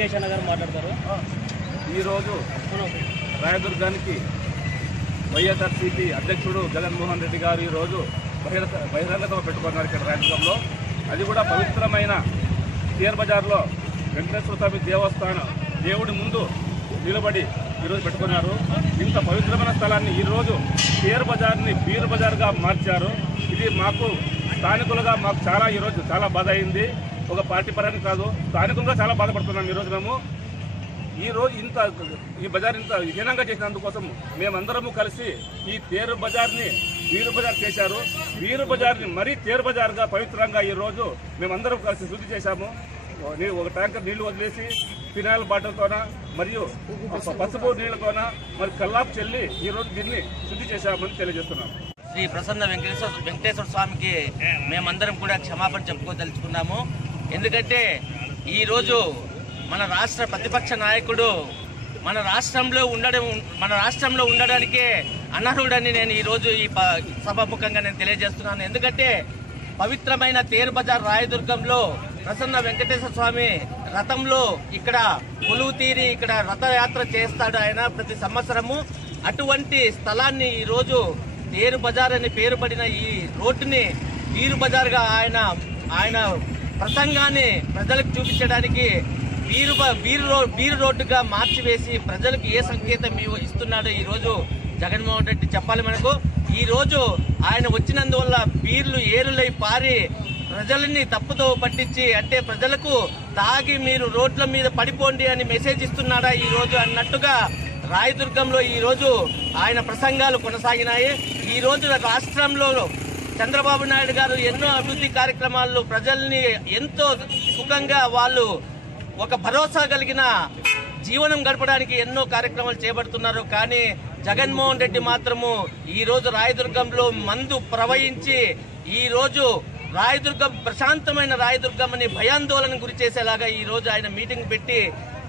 వెంకటేష్ అన్న గారు మాట్లాడతారు. ఈరోజు రాయదుర్గానికి వైఎస్ఆర్సీపీ అధ్యక్షుడు జగన్మోహన్ రెడ్డి గారు ఈరోజు బహిరంగ సభ పెట్టుకున్నారు ఇక్కడ రాయదుర్గంలో. అది కూడా పవిత్రమైన తీర్ బజార్లో వెంకటేశ్వర స్వామి దేవస్థానం దేవుడి ముందు నిలబడి ఈరోజు పెట్టుకున్నారు. ఇంత పవిత్రమైన స్థలాన్ని ఈరోజు తీర్ బజార్ని బీర్ బజార్గా మార్చారు. ఇది మాకు స్థానికులుగా మాకు ఈరోజు చాలా బాధ అయింది. ఒక పార్టీ పరంగా కాదు, స్థానికులుగా చాలా బాధపడుతున్నాం. ఈరోజు మేము ఈ బజార్ ఇంత హీనంగా చేసినందుకోసం మేమందరము కలిసి ఈ తేరు బజార్ని బీరు బజార్ చేశారు. బీరు బజార్ని మరీ తేరు బజార్గా పవిత్రంగా ఈరోజు మేమందరం కలిసి శుద్ధి చేశాము. ఒక ట్యాంకర్ నీళ్లు వదిలేసి ఫినాయిల్ బాటిల్తోన మరియు పసుపు నీళ్లతోన మరి కల్లాపు చెల్లి ఈరోజు దీన్ని శుద్ధి చేశామని తెలియజేస్తున్నాము. శ్రీ ప్రసన్న వెంకటేశ్వర స్వామికి మేమందరం కూడా క్షమాపణ చెప్పుకోదలుచుకున్నాము. ఎందుకంటే ఈరోజు మన రాష్ట్ర ప్రతిపక్ష నాయకుడు మన రాష్ట్రంలో ఉండడానికే అనర్హుడని నేను ఈరోజు ఈ సభాముఖంగా నేను తెలియజేస్తున్నాను. ఎందుకంటే పవిత్రమైన తేరు బజార్ రాయదుర్గంలో ప్రసన్న వెంకటేశ్వర స్వామి రథంలో ఇక్కడ కొలువు తీరి ఇక్కడ రథయాత్ర చేస్తాడు ఆయన ప్రతి సంవత్సరము. అటువంటి స్థలాన్ని ఈరోజు తేరు బజార్ అని పేరు పడిన ఈ రోడ్డుని బీరు బజార్గా ఆయన ప్రసంగాన్ని ప్రజలకు చూపించడానికి బీరు రోడ్డుగా మార్చివేసి ప్రజలకు ఏ సంకేతం ఇస్తున్నాడో ఈరోజు జగన్మోహన్ రెడ్డి చెప్పాలి మనకు. ఈరోజు ఆయన వచ్చినందువల్ల బీర్లు ఏరులై పారి ప్రజల్ని తప్పుతో పట్టించి అంటే ప్రజలకు తాగి మీరు రోడ్ల మీద పడిపోండి అని మెసేజ్ ఇస్తున్నాడా ఈరోజు అన్నట్టుగా రాయదుర్గంలో ఈరోజు ఆయన ప్రసంగాలు కొనసాగినాయి. ఈరోజు రాష్ట్రంలో చంద్రబాబు నాయుడు గారు ఎన్నో అభివృద్ధి కార్యక్రమాలు ప్రజల్ని ఎంతో సుఖంగా వాళ్ళు ఒక భరోసా కలిగిన జీవనం గడపడానికి ఎన్నో కార్యక్రమాలు చేపడుతున్నారు. కానీ జగన్మోహన్ రెడ్డి మాత్రము ఈరోజు రాయదుర్గంలో మందు ప్రవహించి ఈరోజు రాయదుర్గం ప్రశాంతమైన రాయదుర్గం అని భయాందోళన గురి చేసేలాగా ఈరోజు ఆయన మీటింగ్ పెట్టి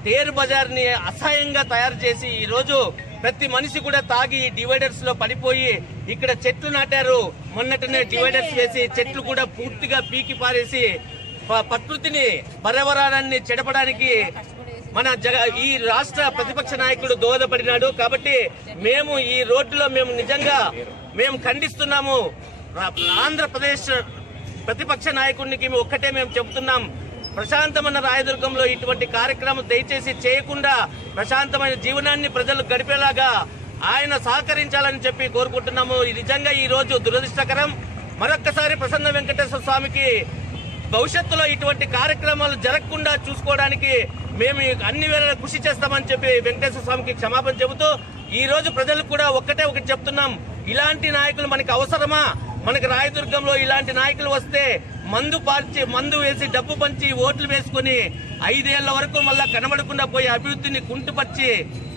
తేరు బజార్ని అసహ్యంగా తయారు చేసి ఈరోజు ప్రతి మనిషి కూడా తాగి డివైడర్స్ లో పడిపోయి ఇక్కడ చెట్లు నాటారు. మొన్నటనే డివైడర్స్ వేసి చెట్లు కూడా పూర్తిగా పీకి పారేసి ప్రకృతిని పర్యావరణాన్ని చెడపడానికి మన ఈ రాష్ట్ర ప్రతిపక్ష నాయకుడు దోహదపడినాడు. కాబట్టి మేము ఈ రోడ్డులో నిజంగా ఖండిస్తున్నాము. ఆంధ్రప్రదేశ్ ప్రతిపక్ష నాయకుడికి ఒక్కటే మేము చెబుతున్నాం, ప్రశాంతమైన రాయదుర్గంలో ఇటువంటి కార్యక్రమం దయచేసి చేయకుండా ప్రశాంతమైన జీవనాన్ని ప్రజలు గడిపేలాగా ఆయన సహకరించాలని చెప్పి కోరుకుంటున్నాము. నిజంగా ఈ రోజు దురదృష్టకరం. మరొక్కసారి ప్రసన్న వెంకటేశ్వర స్వామికి భవిష్యత్తులో ఇటువంటి కార్యక్రమాలు జరగకుండా చూసుకోవడానికి మేము అన్ని వేళ కృషి చేస్తామని చెప్పి వెంకటేశ్వర స్వామికి క్షమాపణ చెబుతూ ఈ రోజు ప్రజలకు కూడా ఒకటి చెప్తున్నాం, ఇలాంటి నాయకులు మనకి అవసరమా? మనకి రాయదుర్గంలో ఇలాంటి నాయకులు వస్తే మందు వేసి డబ్బు పంచి ఓట్లు వేసుకుని 5 ఏళ్ల వరకు మళ్ళా కనబడకుండా పోయి అభివృద్ధిని కుంటుపరిచి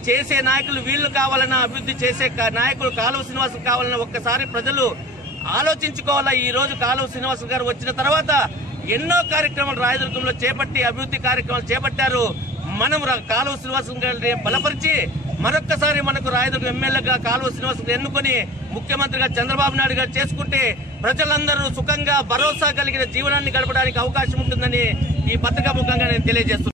చేసే నాయకులు వీళ్లు కావాలన్నా, అభివృద్ధి చేసే నాయకులు కాలువ శ్రీనివాసం కావాలన్నా ఒక్కసారి ప్రజలు ఆలోచించుకోవాలా. ఈ రోజు కాలువ శ్రీనివాసం గారు వచ్చిన తర్వాత ఎన్నో కార్యక్రమాలు రాయదుర్గంలో చేపట్టి అభివృద్ధి కార్యక్రమాలు చేపట్టారు. మనం కాలువ శ్రీనివాసం గారిని బలపరిచి మరొక్కసారి మనకు రాయదుర్గం ఎమ్మెల్యేగా కాలువ శ్రీనివాసం ఎన్నుకొని ముఖ్యమంత్రిగా చంద్రబాబు నాయుడు గారు చేసుకుంటే ప్రజలందరూ సుఖంగా భరోసా కలిగిన జీవనాన్ని గడపడానికి అవకాశం ఉంటుందని ఈ పత్రికా ముఖంగా నేను తెలియజేస్తున్నాను.